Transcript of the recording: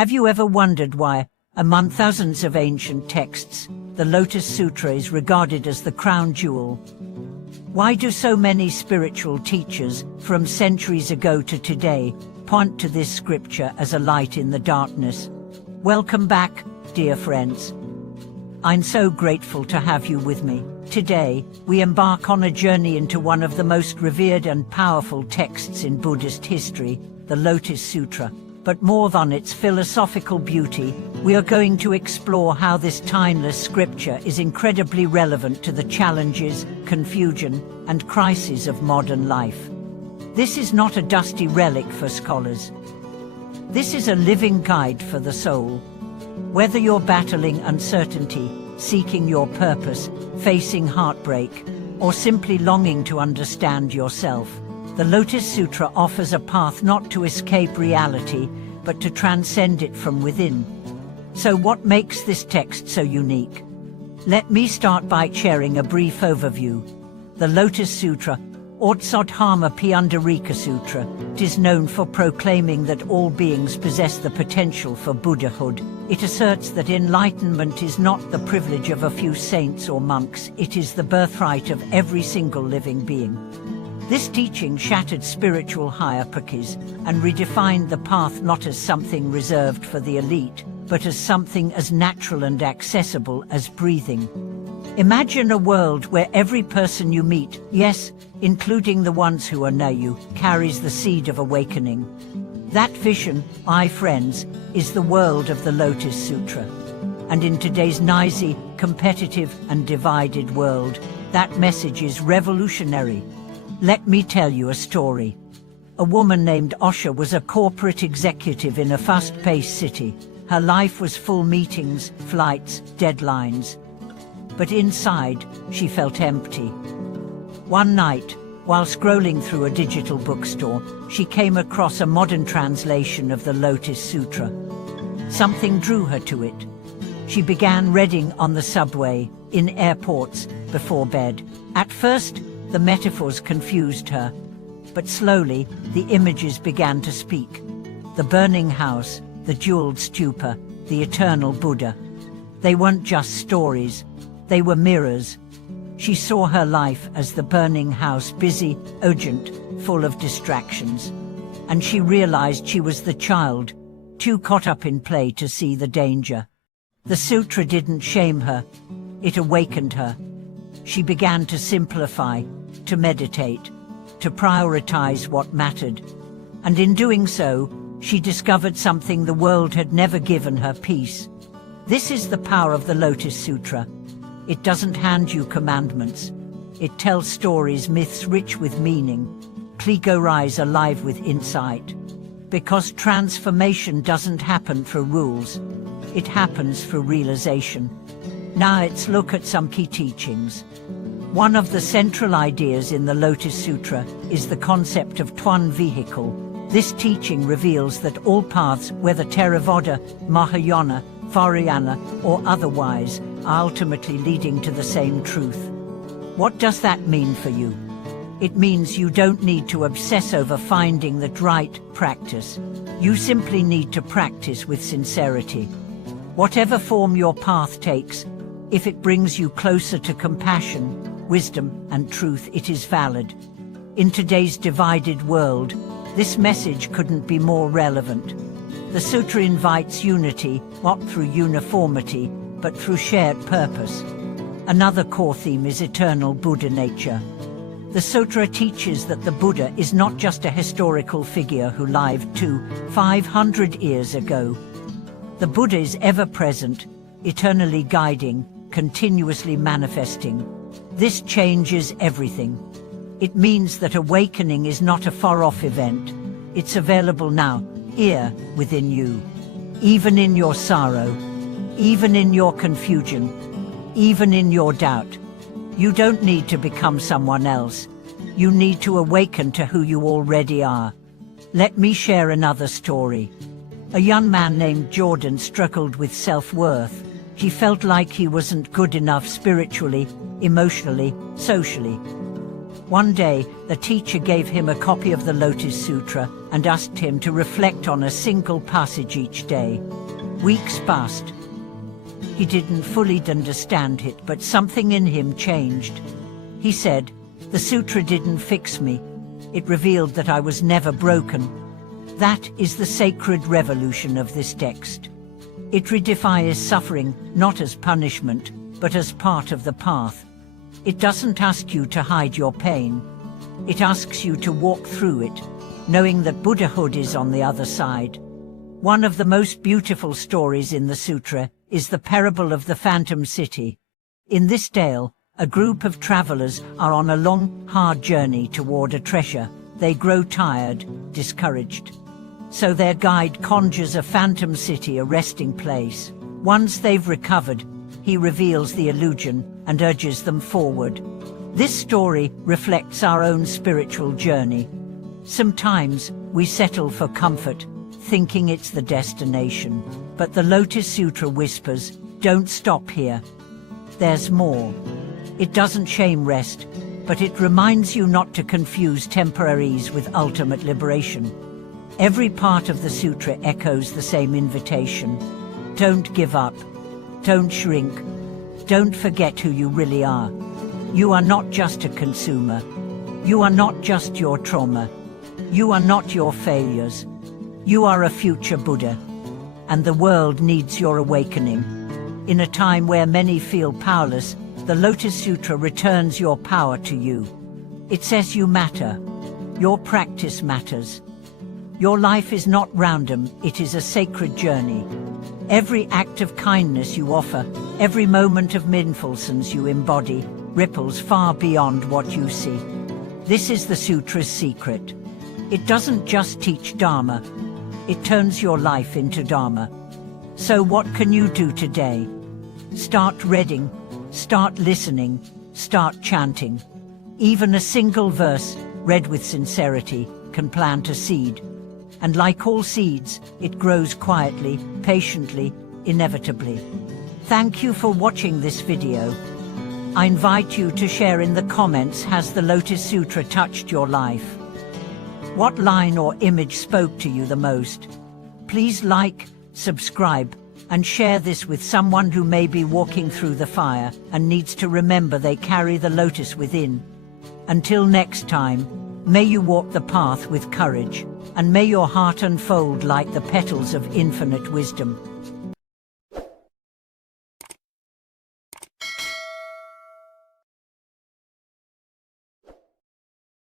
Have you ever wondered why, among thousands of ancient texts, the Lotus Sutra is regarded as the crown jewel? Why do so many spiritual teachers, from centuries ago to today, point to this scripture as a light in the darkness? Welcome back, dear friends. I'm so grateful to have you with me. Today, we embark on a journey into one of the most revered and powerful texts in Buddhist history, the Lotus Sutra. But more than its philosophical beauty, we are going to explore how this timeless scripture is incredibly relevant to the challenges, confusion, and crises of modern life. This is not a dusty relic for scholars. This is a living guide for the soul. Whether you're battling uncertainty, seeking your purpose, facing heartbreak, or simply longing to understand yourself, the Lotus Sutra offers a path not to escape reality, but to transcend it from within. So what makes this text so unique? Let me start by sharing a brief overview. The Lotus Sutra, or Dharma Pundarika Sutra, is known for proclaiming that all beings possess the potential for Buddhahood. It asserts that enlightenment is not the privilege of a few saints or monks, it is the birthright of every single living being. This teaching shattered spiritual hierarchies and redefined the path not as something reserved for the elite, but as something as natural and accessible as breathing. Imagine a world where every person you meet, yes, including the ones who are near you, carries the seed of awakening. That vision, my friends, is the world of the Lotus Sutra. And in today's noisy, competitive, and divided world, that message is revolutionary. Let me tell you a story. A woman named Osha was a corporate executive in a fast-paced city. Her life was full meetings, flights, deadlines. But inside, she felt empty. One night, while scrolling through a digital bookstore, she came across a modern translation of the Lotus Sutra. Something drew her to it. She began reading on the subway, in airports, before bed. At first, the metaphors confused her, but slowly, the images began to speak. The burning house, the jeweled stupa, the eternal Buddha. They weren't just stories, they were mirrors. She saw her life as the burning house, busy, urgent, full of distractions. And she realized she was the child, too caught up in play to see the danger. The sutra didn't shame her, it awakened her. She began to simplify, to meditate, to prioritize what mattered. And in doing so, she discovered something the world had never given her: peace. This is the power of the Lotus Sutra. It doesn't hand you commandments. It tells stories, myths rich with meaning, Qigong alive with insight. Because transformation doesn't happen through rules, it happens through realization. Now let's look at some key teachings. One of the central ideas in the Lotus Sutra is the concept of twin vehicle. This teaching reveals that all paths, whether Theravada, Mahayana, Vajrayana, or otherwise, are ultimately leading to the same truth. What does that mean for you? It means you don't need to obsess over finding the right practice. You simply need to practice with sincerity. Whatever form your path takes, if it brings you closer to compassion, wisdom, and truth, it is valid. In today's divided world, this message couldn't be more relevant. The sutra invites unity, not through uniformity, but through shared purpose. Another core theme is eternal Buddha nature. The sutra teaches that the Buddha is not just a historical figure who lived 500 years ago. The Buddha is ever present, eternally guiding, continuously manifesting. This changes everything. It means that awakening is not a far-off event. It's available now, here, within you. Even in your sorrow, even in your confusion, even in your doubt. You don't need to become someone else. You need to awaken to who you already are. Let me share another story. A young man named Jordan struggled with self-worth. He felt like he wasn't good enough spiritually, emotionally, socially. One day, the teacher gave him a copy of the Lotus Sutra and asked him to reflect on a single passage each day. Weeks passed. He didn't fully understand it, but something in him changed. He said, "The sutra didn't fix me. It revealed that I was never broken." That is the sacred revolution of this text. It redefines suffering not as punishment, but as part of the path. It doesn't ask you to hide your pain. It asks you to walk through it, knowing that Buddhahood is on the other side. One of the most beautiful stories in the sutra is the parable of the phantom city. In this tale, a group of travelers are on a long, hard journey toward a treasure. They grow tired, discouraged. So their guide conjures a phantom city, a resting place. Once they've recovered, he reveals the illusion and urges them forward. This story reflects our own spiritual journey. Sometimes we settle for comfort, thinking it's the destination. But the Lotus Sutra whispers, don't stop here. There's more. It doesn't shame rest, but it reminds you not to confuse temporary ease with ultimate liberation. Every part of the sutra echoes the same invitation. Don't give up. Don't shrink. Don't forget who you really are. You are not just a consumer. You are not just your trauma. You are not your failures. You are a future Buddha. And the world needs your awakening. In a time where many feel powerless, the Lotus Sutra returns your power to you. It says you matter. Your practice matters. Your life is not random, it is a sacred journey. Every act of kindness you offer, every moment of mindfulness you embody, ripples far beyond what you see. This is the Sutra's secret. It doesn't just teach Dharma, it turns your life into Dharma. So what can you do today? Start reading, start listening, start chanting. Even a single verse, read with sincerity, can plant a seed. And like all seeds, it grows quietly, patiently, inevitably. Thank you for watching this video. I invite you to share in the comments, has the Lotus Sutra touched your life? What line or image spoke to you the most? Please like, subscribe, and share this with someone who may be walking through the fire and needs to remember they carry the lotus within. Until next time, may you walk the path with courage, and may your heart unfold like the petals of infinite wisdom.